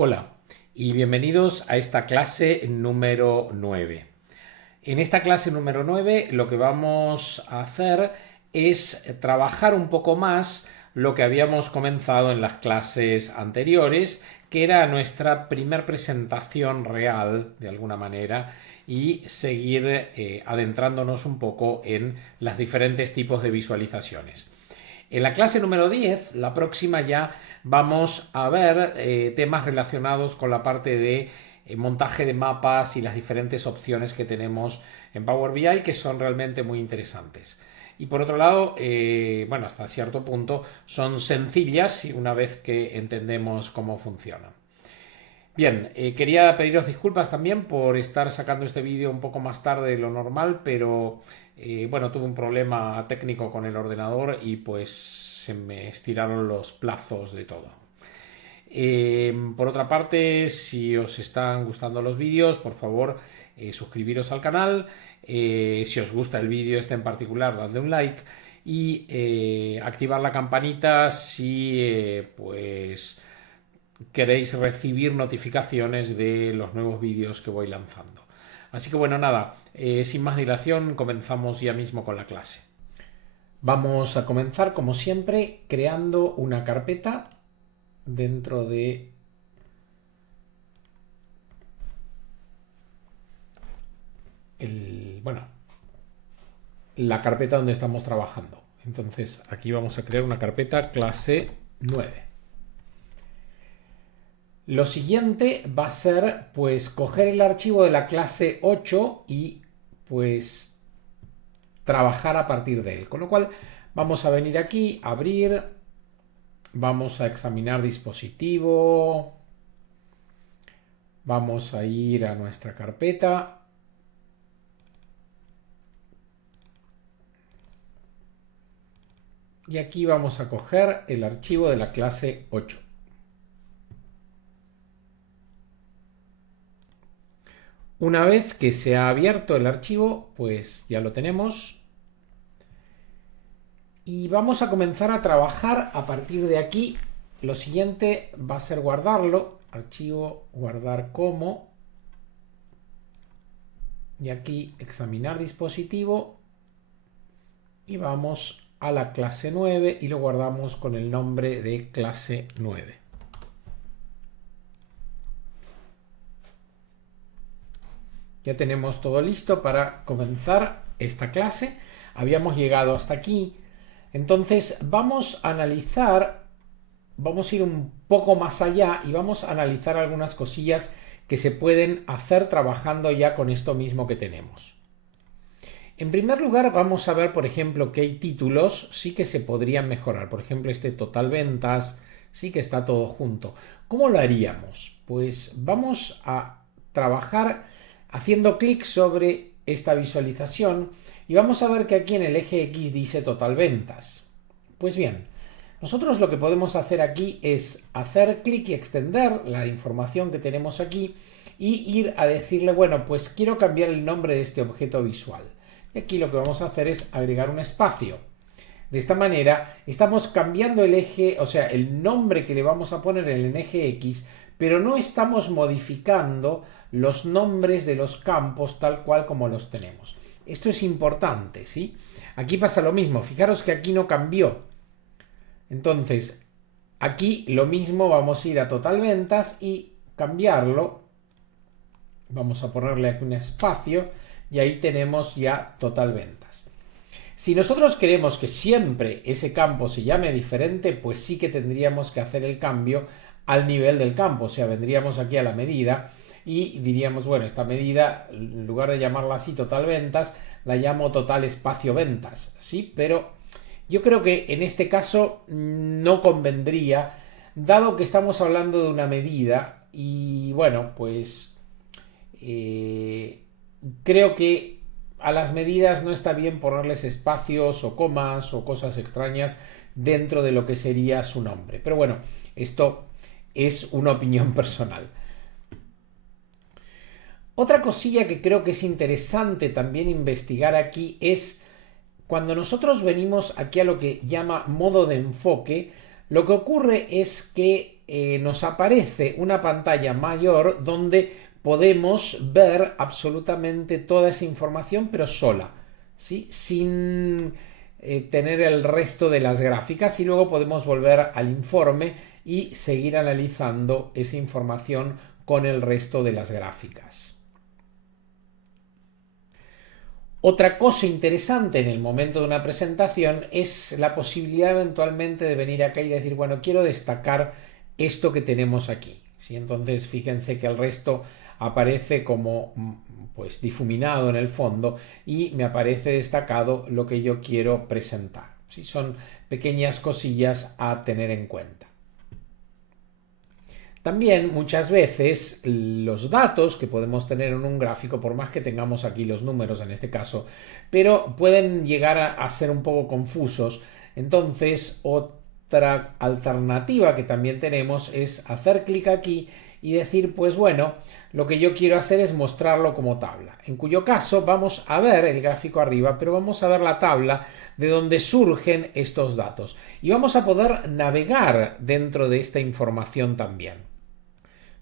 Hola y bienvenidos a esta clase número 9. En esta clase número 9 lo que vamos a hacer es trabajar un poco más lo que habíamos comenzado en las clases anteriores, que era nuestra primer presentación real, de alguna manera, y seguir adentrándonos un poco en los diferentes tipos de visualizaciones. En la clase número 10, la próxima, ya vamos a ver temas relacionados con la parte de montaje de mapas y las diferentes opciones que tenemos en Power BI, que son realmente muy interesantes. Y por otro lado, bueno, hasta cierto punto son sencillas una vez que entendemos cómo funcionan. Bien, quería pediros disculpas también por estar sacando este vídeo un poco más tarde de lo normal, pero bueno, tuve un problema técnico con el ordenador y pues se me estiraron los plazos de todo. Por otra parte, si os están gustando los vídeos, por favor, suscribiros al canal. Si os gusta el vídeo este en particular, dadle un like y activar la campanita si pues queréis recibir notificaciones de los nuevos vídeos que voy lanzando. Así que bueno, nada, sin más dilación, comenzamos ya mismo con la clase. Vamos a comenzar, como siempre, creando una carpeta dentro de la carpeta donde estamos trabajando. Entonces, aquí vamos a crear una carpeta clase 9. Lo siguiente va a ser pues coger el archivo de la clase 8 y pues trabajar a partir de él. Con lo cual vamos a venir aquí, abrir, vamos a examinar dispositivo, vamos a ir a nuestra carpeta y aquí vamos a coger el archivo de la clase 8. Una vez que se ha abierto el archivo, pues ya lo tenemos. Y vamos a comenzar a trabajar a partir de aquí. Lo siguiente va a ser guardarlo. Archivo, guardar como. Y aquí examinar dispositivo. Y vamos a la clase 9 y lo guardamos con el nombre de clase 9. Ya tenemos todo listo para comenzar esta clase. Habíamos llegado hasta aquí. Entonces vamos a analizar, vamos a ir un poco más allá y vamos a analizar algunas cosillas que se pueden hacer trabajando ya con esto mismo que tenemos. En primer lugar, vamos a ver, por ejemplo, que hay títulos sí que se podrían mejorar. Por ejemplo, este total ventas sí que está todo junto. ¿Cómo lo haríamos? Pues vamos a trabajar haciendo clic sobre esta visualización y vamos a ver que aquí en el eje X dice total ventas. Pues bien, nosotros lo que podemos hacer aquí es hacer clic y extender la información que tenemos aquí y ir a decirle, bueno, pues quiero cambiar el nombre de este objeto visual. Y aquí lo que vamos a hacer es agregar un espacio. De esta manera estamos cambiando el eje, o sea, el nombre que le vamos a poner en el eje X, pero no estamos modificando los nombres de los campos tal cual como los tenemos. Esto es importante, ¿sí? Aquí pasa lo mismo. Fijaros que aquí no cambió. Entonces, aquí lo mismo, vamos a ir a total ventas y cambiarlo. Vamos a ponerle aquí un espacio y ahí tenemos ya total ventas. Si nosotros queremos que siempre ese campo se llame diferente, pues sí que tendríamos que hacer el cambio al nivel del campo. O sea, vendríamos aquí a la medida y diríamos, bueno, esta medida, en lugar de llamarla así total ventas, la llamo total espacio ventas, ¿sí? Pero yo creo que en este caso no convendría, dado que estamos hablando de una medida y, bueno, pues creo que a las medidas no está bien ponerles espacios o comas o cosas extrañas dentro de lo que sería su nombre. Pero bueno, esto es una opinión personal. Otra cosilla que creo que es interesante también investigar aquí es cuando nosotros venimos aquí a lo que llama modo de enfoque, lo que ocurre es que nos aparece una pantalla mayor donde podemos ver absolutamente toda esa información, pero sola, ¿sí? Sin tener el resto de las gráficas, y luego podemos volver al informe y seguir analizando esa información con el resto de las gráficas. Otra cosa interesante en el momento de una presentación es la posibilidad eventualmente de venir acá y decir, bueno, quiero destacar esto que tenemos aquí, ¿sí? Entonces fíjense que el resto aparece como pues difuminado en el fondo y me aparece destacado lo que yo quiero presentar, ¿sí? Son pequeñas cosillas a tener en cuenta. También muchas veces los datos que podemos tener en un gráfico, por más que tengamos aquí los números en este caso, pero pueden llegar a ser un poco confusos. Entonces, otra alternativa que también tenemos es hacer clic aquí y decir, pues bueno, lo que yo quiero hacer es mostrarlo como tabla, en cuyo caso vamos a ver el gráfico arriba, pero vamos a ver la tabla de donde surgen estos datos y vamos a poder navegar dentro de esta información también.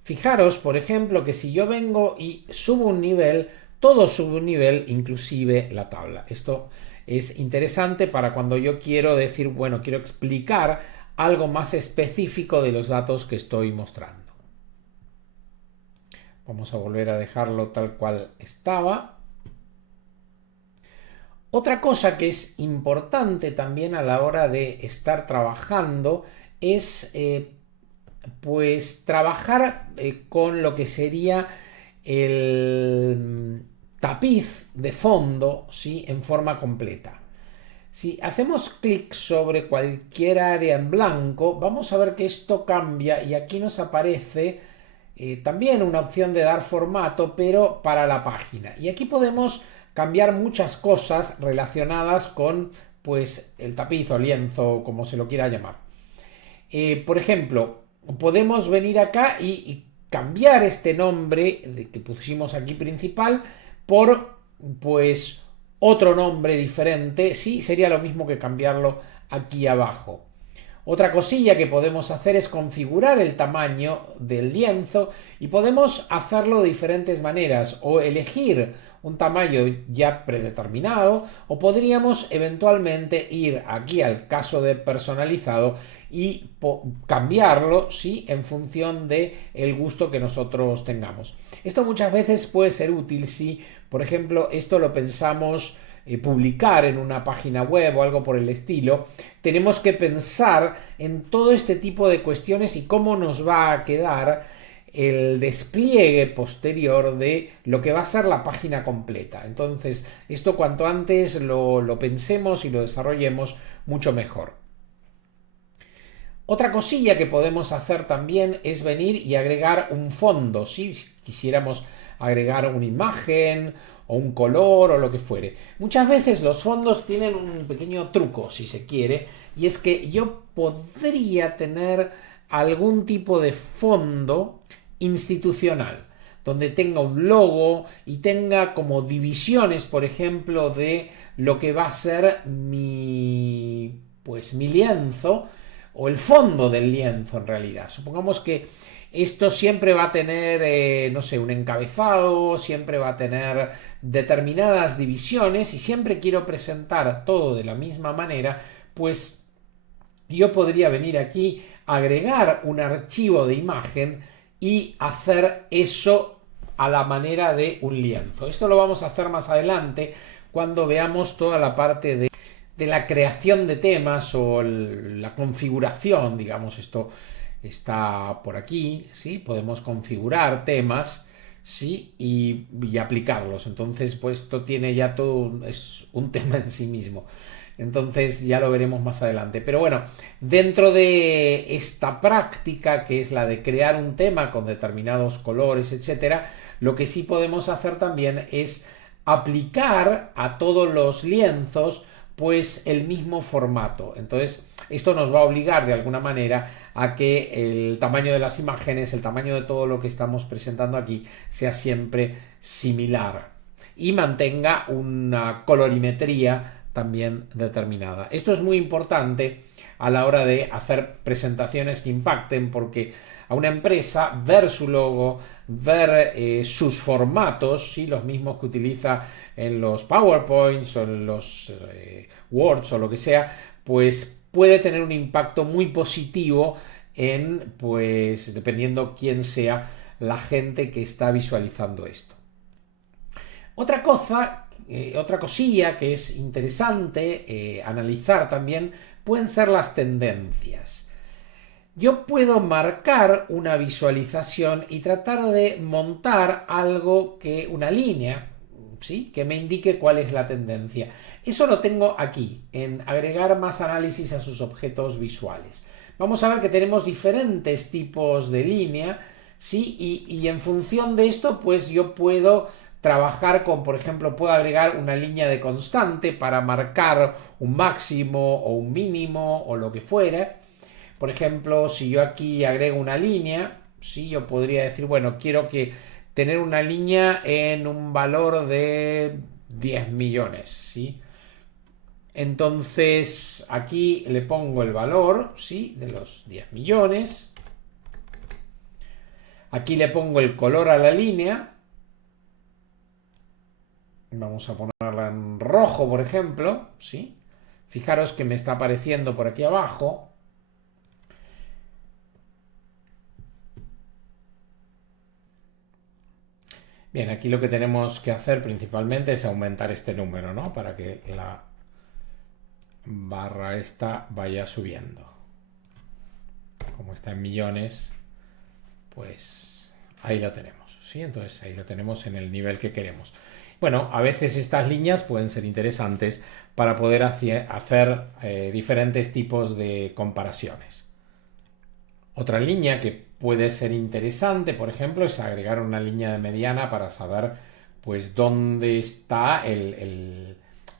Fijaros, por ejemplo, que si yo vengo y subo un nivel, todo sube un nivel, inclusive la tabla. Esto es interesante para cuando yo quiero decir, bueno, quiero explicar algo más específico de los datos que estoy mostrando. Vamos a volver a dejarlo tal cual estaba. Otra cosa que es importante también a la hora de estar trabajando es pues trabajar con lo que sería el tapiz de fondo, ¿sí? En forma completa. Si hacemos clic sobre cualquier área en blanco, vamos a ver que esto cambia y aquí nos aparece también una opción de dar formato, pero para la página. Y aquí podemos cambiar muchas cosas relacionadas con pues el tapiz o lienzo, como se lo quiera llamar. Por ejemplo, podemos venir acá y cambiar este nombre que pusimos aquí principal por pues otro nombre diferente. Sí, sería lo mismo que cambiarlo aquí abajo. Otra cosilla que podemos hacer es configurar el tamaño del lienzo y podemos hacerlo de diferentes maneras o elegir un tamaño ya predeterminado o podríamos eventualmente ir aquí al caso de personalizado y cambiarlo, ¿sí? En función de el gusto que nosotros tengamos. Esto muchas veces puede ser útil si, por ejemplo, esto lo pensamos publicar en una página web o algo por el estilo. Tenemos que pensar en todo este tipo de cuestiones y cómo nos va a quedar el despliegue posterior de lo que va a ser la página completa. Entonces, esto cuanto antes lo pensemos y lo desarrollemos, mucho mejor. Otra cosilla que podemos hacer también es venir y agregar un fondo, ¿sí? Si quisiéramos agregar una imagen o un color o lo que fuere. Muchas veces los fondos tienen un pequeño truco, si se quiere, y es que yo podría tener algún tipo de fondo institucional, donde tenga un logo y tenga como divisiones, por ejemplo, de lo que va a ser mi lienzo, o el fondo del lienzo en realidad. Supongamos que esto siempre va a tener, no sé, un encabezado, siempre va a tener determinadas divisiones y siempre quiero presentar todo de la misma manera, pues yo podría venir aquí, agregar un archivo de imagen y hacer eso a la manera de un lienzo. Esto lo vamos a hacer más adelante cuando veamos toda la parte de la creación de temas o la configuración, digamos, esto está por aquí, ¿sí? Podemos configurar temas, ¿sí? Y aplicarlos. Entonces, pues esto tiene ya todo, es un tema en sí mismo. Entonces ya lo veremos más adelante. Pero bueno, dentro de esta práctica, que es la de crear un tema con determinados colores, etcétera, lo que sí podemos hacer también es aplicar a todos los lienzos pues el mismo formato. Entonces esto nos va a obligar de alguna manera a que el tamaño de las imágenes, el tamaño de todo lo que estamos presentando aquí sea siempre similar y mantenga una colorimetría también determinada. Esto es muy importante a la hora de hacer presentaciones que impacten, porque a una empresa ver su logo, ver sus formatos, ¿sí? Los mismos que utiliza en los PowerPoints o en los Words o lo que sea, pues puede tener un impacto muy positivo en, pues, dependiendo quién sea la gente que está visualizando esto. Otra cosa, otra cosilla que es interesante analizar también pueden ser las tendencias. Yo puedo marcar una visualización y tratar de montar algo una línea, ¿sí? Que me indique cuál es la tendencia. Eso lo tengo aquí, en agregar más análisis a sus objetos visuales. Vamos a ver que tenemos diferentes tipos de línea, ¿sí? Y en función de esto, pues yo puedo trabajar con, por ejemplo, puedo agregar una línea de constante para marcar un máximo o un mínimo o lo que fuera. Por ejemplo, si yo aquí agrego una línea, ¿sí? Yo podría decir, bueno, quiero tener una línea en un valor de 10 millones, ¿sí? Entonces, aquí le pongo el valor, ¿sí? De los 10 millones. Aquí le pongo el color a la línea. Vamos a ponerla en rojo, por ejemplo, ¿sí? Fijaros que me está apareciendo por aquí abajo. Bien, aquí lo que tenemos que hacer principalmente es aumentar este número, ¿no? Para que la barra esta vaya subiendo. Como está en millones, pues ahí lo tenemos, ¿sí? Entonces ahí lo tenemos en el nivel que queremos. Bueno, a veces estas líneas pueden ser interesantes para poder hacer diferentes tipos de comparaciones. Otra línea que puede ser interesante, por ejemplo, es agregar una línea de mediana para saber pues dónde está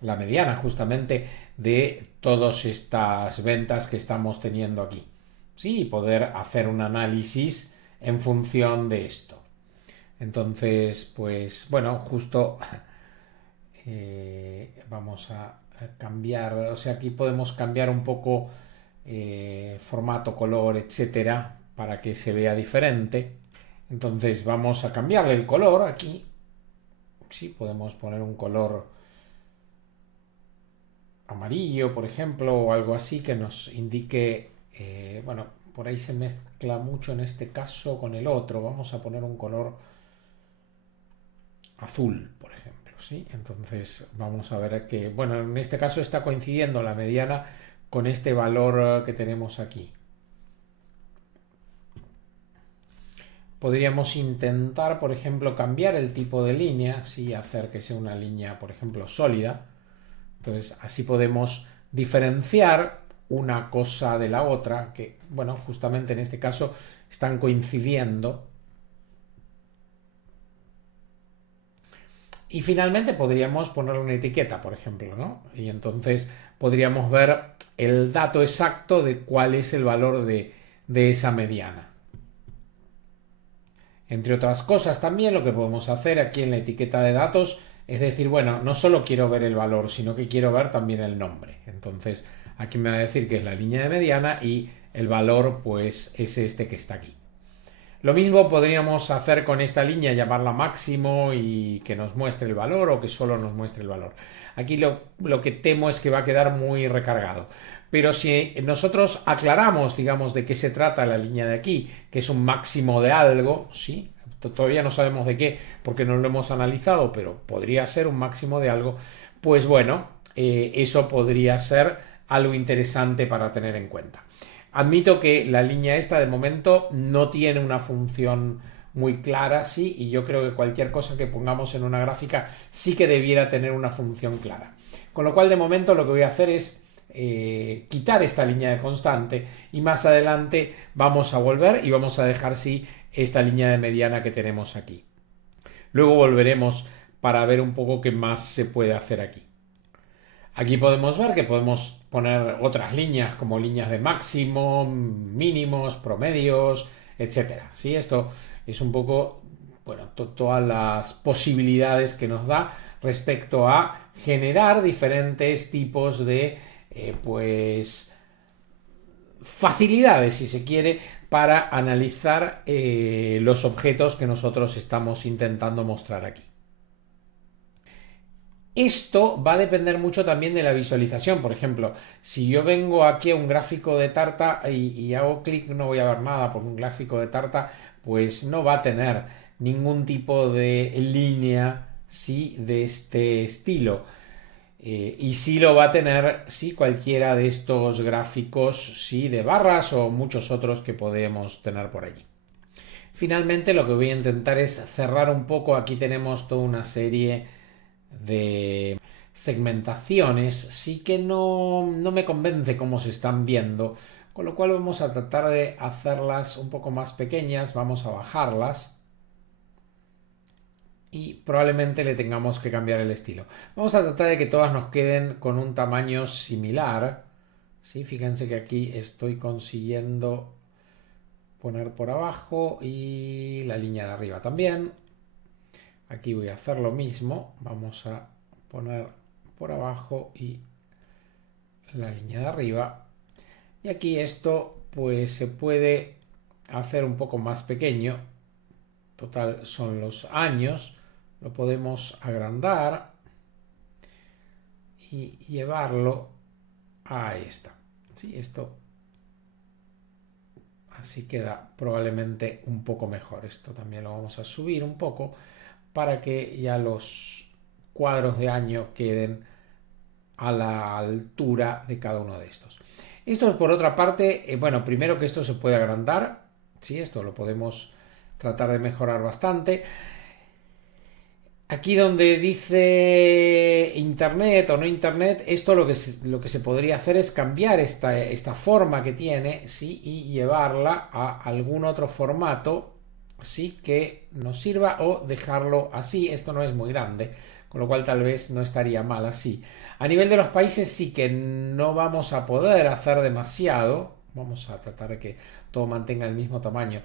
la mediana justamente de todas estas ventas que estamos teniendo aquí. Sí, y poder hacer un análisis en función de esto. Entonces, pues bueno, justo vamos a cambiar, o sea, aquí podemos cambiar un poco formato, color, etcétera, para que se vea diferente. Entonces vamos a cambiarle el color aquí. Sí, podemos poner un color amarillo, por ejemplo, o algo así que nos indique, bueno, por ahí se mezcla mucho en este caso con el otro. Vamos a poner un color azul, por ejemplo, ¿sí? Entonces vamos a ver que, bueno, en este caso está coincidiendo la mediana con este valor que tenemos aquí. Podríamos intentar, por ejemplo, cambiar el tipo de línea, ¿sí? Hacer que sea una línea, por ejemplo, sólida. Entonces, así podemos diferenciar una cosa de la otra, que, bueno, justamente en este caso están coincidiendo. Y finalmente podríamos poner una etiqueta, por ejemplo, ¿no? Y entonces podríamos ver el dato exacto de cuál es el valor de esa mediana. Entre otras cosas también lo que podemos hacer aquí en la etiqueta de datos es decir, bueno, no solo quiero ver el valor, sino que quiero ver también el nombre. Entonces aquí me va a decir que es la línea de mediana y el valor pues es este que está aquí. Lo mismo podríamos hacer con esta línea, llamarla máximo y que nos muestre el valor o que solo nos muestre el valor. Aquí lo que temo es que va a quedar muy recargado. Pero si nosotros aclaramos, digamos, de qué se trata la línea de aquí, que es un máximo de algo, ¿sí? Todavía no sabemos de qué porque no lo hemos analizado, pero podría ser un máximo de algo, pues bueno, eso podría ser algo interesante para tener en cuenta. Admito que la línea esta de momento no tiene una función muy clara, sí, y yo creo que cualquier cosa que pongamos en una gráfica sí que debiera tener una función clara. Con lo cual, de momento, lo que voy a hacer es quitar esta línea de constante y más adelante vamos a volver y vamos a dejar, sí, esta línea de mediana que tenemos aquí. Luego volveremos para ver un poco qué más se puede hacer aquí. Aquí podemos ver que podemos poner otras líneas como líneas de máximo, mínimos, promedios, etcétera. ¿Sí? Esto es un poco, bueno, todas las posibilidades que nos da respecto a generar diferentes tipos de pues facilidades, si se quiere, para analizar los objetos que nosotros estamos intentando mostrar aquí. Esto va a depender mucho también de la visualización. Por ejemplo, si yo vengo aquí a un gráfico de tarta y hago clic, no voy a ver nada, porque un gráfico de tarta pues no va a tener ningún tipo de línea, ¿sí?, de este estilo. Y sí lo va a tener, sí, cualquiera de estos gráficos, sí, de barras o muchos otros que podemos tener por allí. Finalmente, lo que voy a intentar es cerrar un poco. Aquí tenemos toda una serie de segmentaciones, sí que no me convence cómo se están viendo, con lo cual vamos a tratar de hacerlas un poco más pequeñas, vamos a bajarlas y probablemente le tengamos que cambiar el estilo. Vamos a tratar de que todas nos queden con un tamaño similar. ¿Sí? Fíjense que aquí estoy consiguiendo poner por abajo y la línea de arriba también. Aquí voy a hacer lo mismo, vamos a poner por abajo y la línea de arriba. Y aquí esto pues se puede hacer un poco más pequeño. Total son los años. Lo podemos agrandar y llevarlo a esta. ¿Sí? Esto así queda probablemente un poco mejor. Esto también lo vamos a subir un poco para que ya los cuadros de año queden a la altura de cada uno de estos. Esto es por otra parte, bueno, primero que esto se puede agrandar, ¿sí? Esto lo podemos tratar de mejorar bastante. Aquí donde dice internet o no internet, esto lo que se podría hacer es cambiar esta forma que tiene, ¿sí?, y llevarla a algún otro formato, sí, que nos sirva, o dejarlo así. Esto no es muy grande, con lo cual tal vez no estaría mal así. A nivel de los países sí que no vamos a poder hacer demasiado. Vamos a tratar de que todo mantenga el mismo tamaño.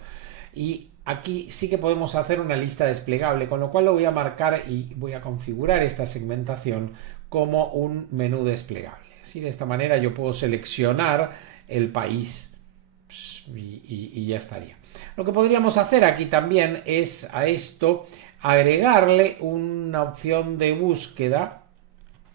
Y aquí sí que podemos hacer una lista desplegable, con lo cual lo voy a marcar y voy a configurar esta segmentación como un menú desplegable. ¿Sí? De esta manera yo puedo seleccionar el país y ya estaría. Lo que podríamos hacer aquí también es a esto agregarle una opción de búsqueda,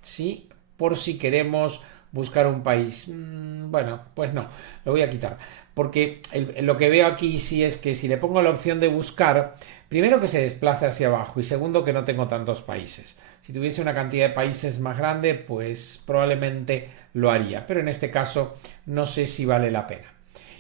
¿sí?, por si queremos buscar un país. Bueno, pues no, lo voy a quitar. Porque lo que veo aquí sí es que si le pongo la opción de buscar, primero que se desplace hacia abajo y segundo que no tengo tantos países. Si tuviese una cantidad de países más grande, pues probablemente lo haría. Pero en este caso no sé si vale la pena.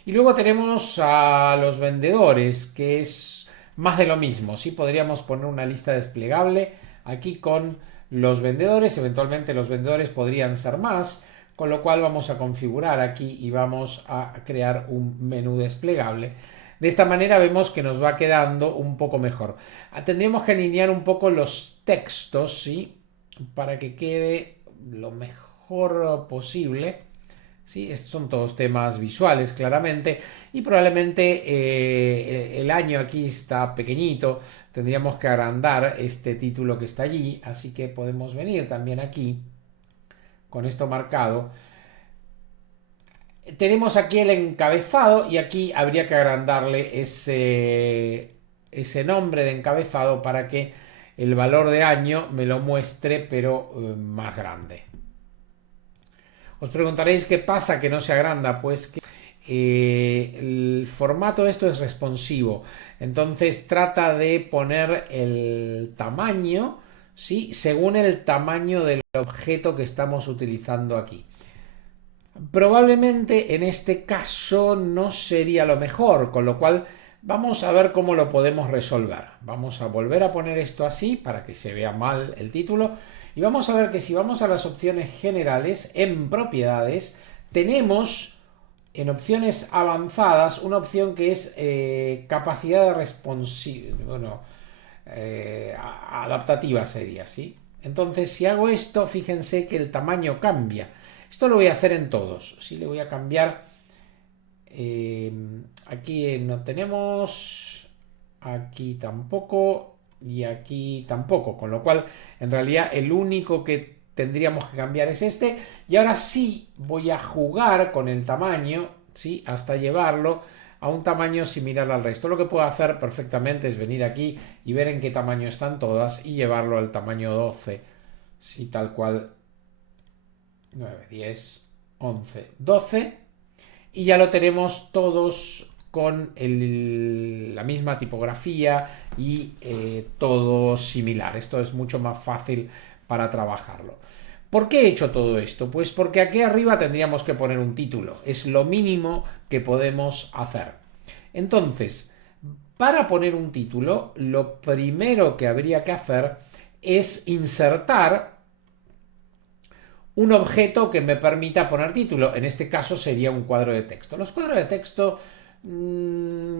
Y luego tenemos a los vendedores, que es más de lo mismo. Sí, podríamos poner una lista desplegable aquí con los vendedores. Eventualmente los vendedores podrían ser más, con lo cual vamos a configurar aquí y vamos a crear un menú desplegable. De esta manera vemos que nos va quedando un poco mejor. Tendríamos que alinear un poco los textos, ¿sí?, para que quede lo mejor posible. ¿Sí? Estos son todos temas visuales, claramente, y probablemente el año aquí está pequeñito. Tendríamos que agrandar este título que está allí, así que podemos venir también aquí con esto marcado. Tenemos aquí el encabezado y aquí habría que agrandarle ese nombre de encabezado para que el valor de año me lo muestre, pero más grande. Os preguntaréis qué pasa que no se agranda. Pues que el formato esto es responsivo, entonces trata de poner el tamaño, ¿sí?, según el tamaño del objeto que estamos utilizando aquí. Probablemente en este caso no sería lo mejor, con lo cual vamos a ver cómo lo podemos resolver. Vamos a volver a poner esto así para que se vea mal el título. Y vamos a ver que si vamos a las opciones generales, en propiedades, tenemos en opciones avanzadas una opción que es capacidad de responsividad, bueno, adaptativa sería, ¿sí? Entonces, si hago esto, fíjense que el tamaño cambia. Esto lo voy a hacer en todos. Sí, le voy a cambiar. Aquí no tenemos. Aquí tampoco. y aquí tampoco, con lo cual en realidad el único que tendríamos que cambiar es este. Y ahora sí voy a jugar con el tamaño, ¿sí? Hasta llevarlo a un tamaño similar al resto. Lo que puedo hacer perfectamente es venir aquí y ver en qué tamaño están todas y llevarlo al tamaño 12, ¿sí? Tal cual, 9, 10, 11, 12, y ya lo tenemos todos con la misma tipografía y todo similar. Esto es mucho más fácil para trabajarlo. ¿Por qué he hecho todo esto? Pues porque aquí arriba tendríamos que poner un título. Es lo mínimo que podemos hacer. Entonces, para poner un título, lo primero que habría que hacer es insertar un objeto que me permita poner título. En este caso sería un cuadro de texto. Los cuadros de texto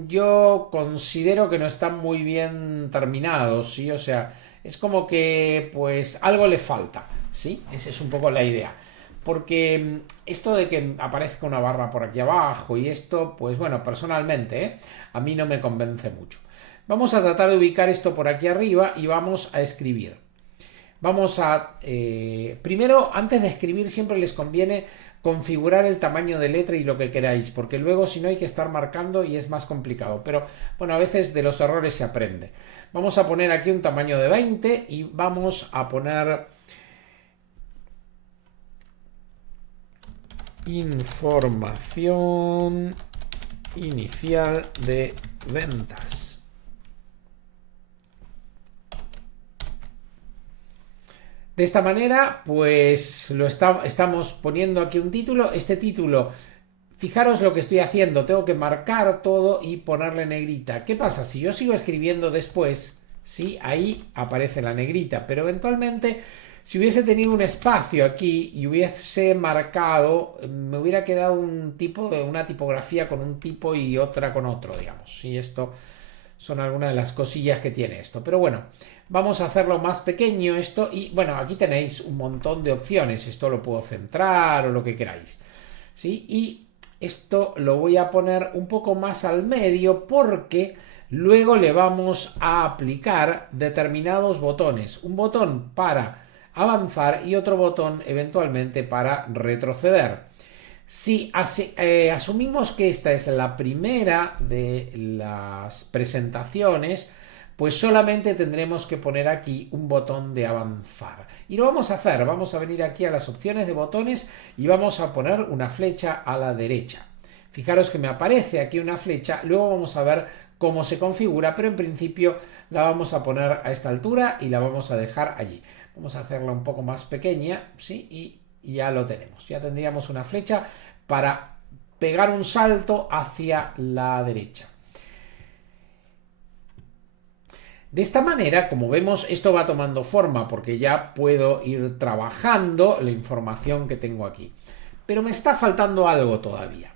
yo considero que no están muy bien terminados, ¿sí? O sea, es como que pues algo le falta, ¿sí? Esa es un poco la idea. Porque esto de que aparezca una barra por aquí abajo y esto, pues bueno, personalmente, a mí no me convence mucho. Vamos a tratar de ubicar esto por aquí arriba y vamos a escribir. Vamos a... primero, antes de escribir, siempre les conviene configurar el tamaño de letra y lo que queráis, porque luego si no hay que estar marcando y es más complicado. Pero bueno, a veces de los errores se aprende. Vamos a poner aquí un tamaño de 20 y vamos a poner información inicial de ventas. De esta manera, pues estamos poniendo aquí un título. Este título, fijaros lo que estoy haciendo. Tengo que marcar todo y ponerle negrita. ¿Qué pasa? Si yo sigo escribiendo después, sí, ahí aparece la negrita. Pero eventualmente, si hubiese tenido un espacio aquí y hubiese marcado, me hubiera quedado un tipo de una tipografía con un tipo y otra con otro, digamos. Y esto son algunas de las cosillas que tiene esto. Pero bueno, vamos a hacerlo más pequeño esto y bueno, aquí tenéis un montón de opciones. Esto lo puedo centrar o lo que queráis, ¿sí? Y esto lo voy a poner un poco más al medio porque luego le vamos a aplicar determinados botones. Un botón para avanzar y otro botón eventualmente para retroceder. Si asumimos que esta es la primera de las presentaciones, pues solamente tendremos que poner aquí un botón de avanzar. Y lo vamos a hacer, vamos a venir aquí a las opciones de botones y vamos a poner una flecha a la derecha. Fijaros que me aparece aquí una flecha, luego vamos a ver cómo se configura, pero en principio la vamos a poner a esta altura y la vamos a dejar allí. Vamos a hacerla un poco más pequeña, ¿sí? Y ya lo tenemos. Ya tendríamos una flecha para pegar un salto hacia la derecha. De esta manera, como vemos, esto va tomando forma porque ya puedo ir trabajando la información que tengo aquí. Pero me está faltando algo todavía.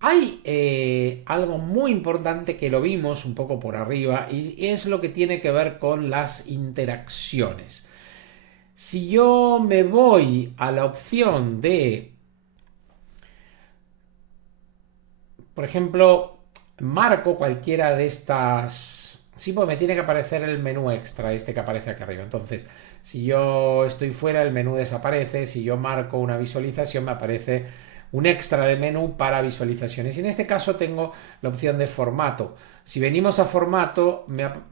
Hay algo muy importante que lo vimos un poco por arriba y es lo que tiene que ver con las interacciones. Si yo me voy a la opción de, por ejemplo, marco cualquiera de estas, sí, pues me tiene que aparecer el menú extra, este que aparece aquí arriba. Entonces, si yo estoy fuera, el menú desaparece. Si yo marco una visualización, me aparece un extra de menú para visualizaciones. Y en este caso tengo la opción de formato. Si venimos a formato,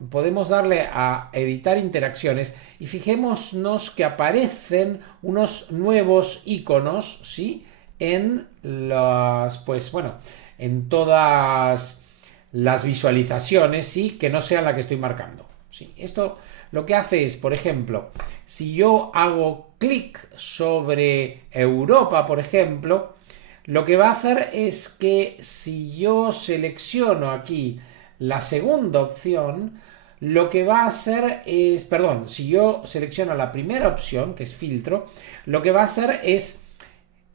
podemos darle a editar interacciones y fijémonos que aparecen unos nuevos iconos, ¿sí? En las, pues bueno, en todas las visualizaciones, ¿sí? Que no sean la que estoy marcando, ¿sí? Esto lo que hace es, por ejemplo, si yo hago clic sobre Europa, por ejemplo, lo que va a hacer es que si yo selecciono aquí la segunda opción, lo que va a hacer es, perdón, si yo selecciono la primera opción, que es filtro, lo que va a hacer es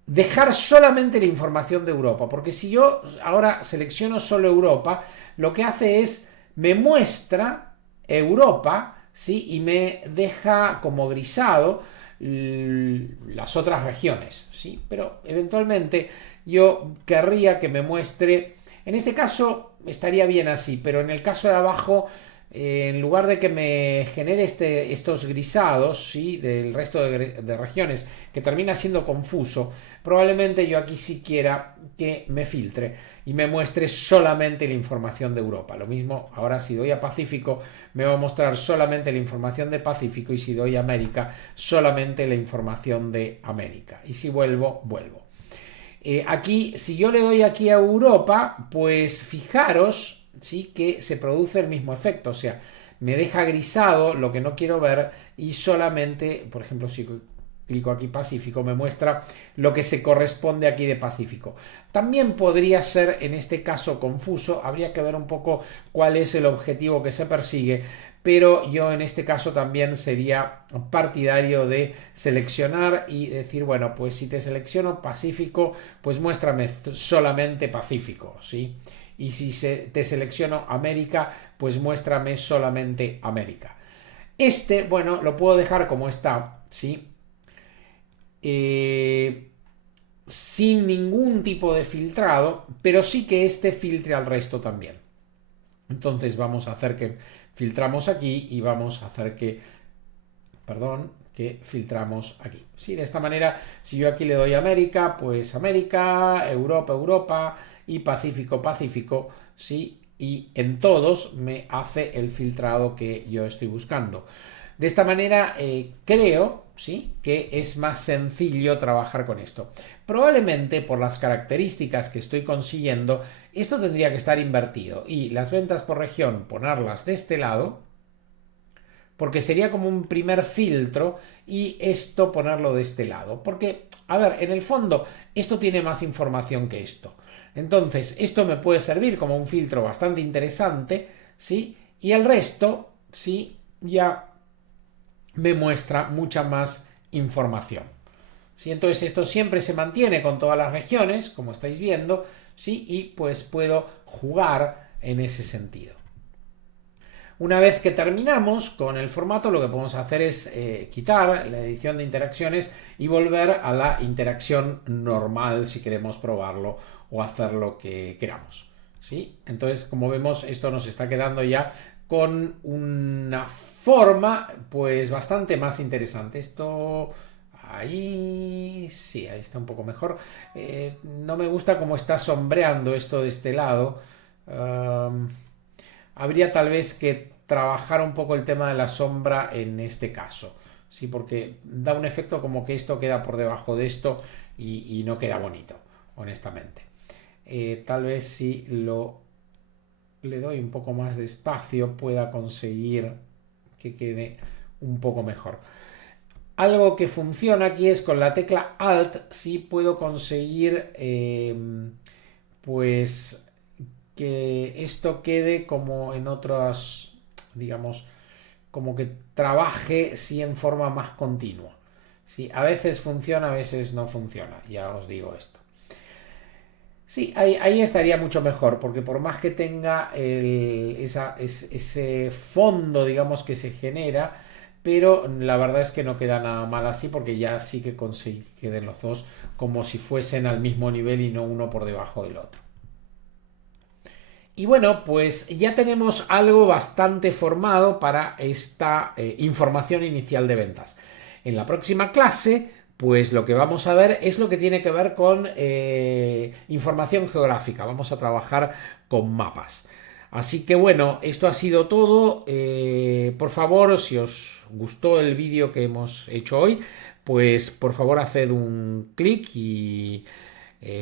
dejar solamente la información de Europa, porque si yo ahora selecciono solo Europa, lo que hace es, me muestra Europa, ¿sí? Y me deja como grisado las otras regiones, ¿sí? Pero eventualmente yo querría que me muestre, en este caso estaría bien así, pero en el caso de abajo en lugar de que me genere estos grisados, ¿sí? Del resto de regiones, que termina siendo confuso, probablemente yo aquí sí quiera que me filtre y me muestre solamente la información de Europa. Lo mismo, ahora si doy a Pacífico, me va a mostrar solamente la información de Pacífico, y si doy a América, solamente la información de América. Y si vuelvo. Aquí, si yo le doy aquí a Europa, pues fijaros, sí, que se produce el mismo efecto, o sea, me deja grisado lo que no quiero ver, y solamente, por ejemplo, si clico aquí Pacífico, me muestra lo que se corresponde aquí de Pacífico. También podría ser en este caso confuso, habría que ver un poco cuál es el objetivo que se persigue, pero yo en este caso también sería partidario de seleccionar y decir, bueno, pues si te selecciono Pacífico, pues muéstrame solamente Pacífico, ¿sí? Y si te selecciono América, pues muéstrame solamente América. Bueno, lo puedo dejar como está, ¿sí? Sin ningún tipo de filtrado, pero sí que filtre al resto también. Entonces vamos a hacer que filtramos aquí y vamos a hacer que filtramos aquí. Sí, de esta manera, si yo aquí le doy América, pues América, Europa, Europa, y Pacífico, Pacífico, sí, y en todos me hace el filtrado que yo estoy buscando. De esta manera creo, sí, que es más sencillo trabajar con esto. Probablemente por las características que estoy consiguiendo, esto tendría que estar invertido y las ventas por región ponerlas de este lado, porque sería como un primer filtro, y esto ponerlo de este lado. Porque, a ver, en el fondo, esto tiene más información que esto. Entonces, esto me puede servir como un filtro bastante interesante, ¿sí? Y el resto, sí, ya me muestra mucha más información. ¿Sí? Entonces, esto siempre se mantiene con todas las regiones, como estáis viendo, ¿sí? Y pues puedo jugar en ese sentido. Una vez que terminamos con el formato, lo que podemos hacer es quitar la edición de interacciones y volver a la interacción normal si queremos probarlo o hacer lo que queramos, ¿sí? Entonces, como vemos, esto nos está quedando ya con una forma pues bastante más interesante. Esto ahí sí, ahí está un poco mejor. No me gusta cómo está sombreando esto de este lado. Habría tal vez que trabajar un poco el tema de la sombra en este caso, sí, porque da un efecto como que esto queda por debajo de esto y no queda bonito, honestamente. Tal vez si le doy un poco más de espacio pueda conseguir que quede un poco mejor. Algo que funciona aquí es con la tecla Alt, sí puedo conseguir pues que esto quede como en otras, digamos, como que trabaje sí en forma más continua. Sí, a veces funciona, a veces no funciona, ya os digo esto. Sí, ahí estaría mucho mejor, porque por más que tenga ese fondo, digamos, que se genera, pero la verdad es que no queda nada mal así, porque ya sí que conseguí que queden los dos como si fuesen al mismo nivel y no uno por debajo del otro. Y bueno, pues ya tenemos algo bastante formado para esta información inicial de ventas. En la próxima clase, pues lo que vamos a ver es lo que tiene que ver con información geográfica. Vamos a trabajar con mapas. Así que bueno, esto ha sido todo. Por favor, si os gustó el vídeo que hemos hecho hoy, pues por favor haced un clic y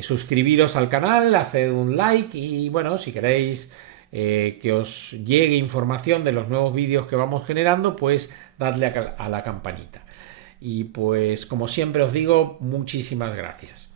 suscribiros al canal, haced un like y bueno, si queréis que os llegue información de los nuevos vídeos que vamos generando, pues dadle a la campanita. Y pues como siempre os digo, muchísimas gracias.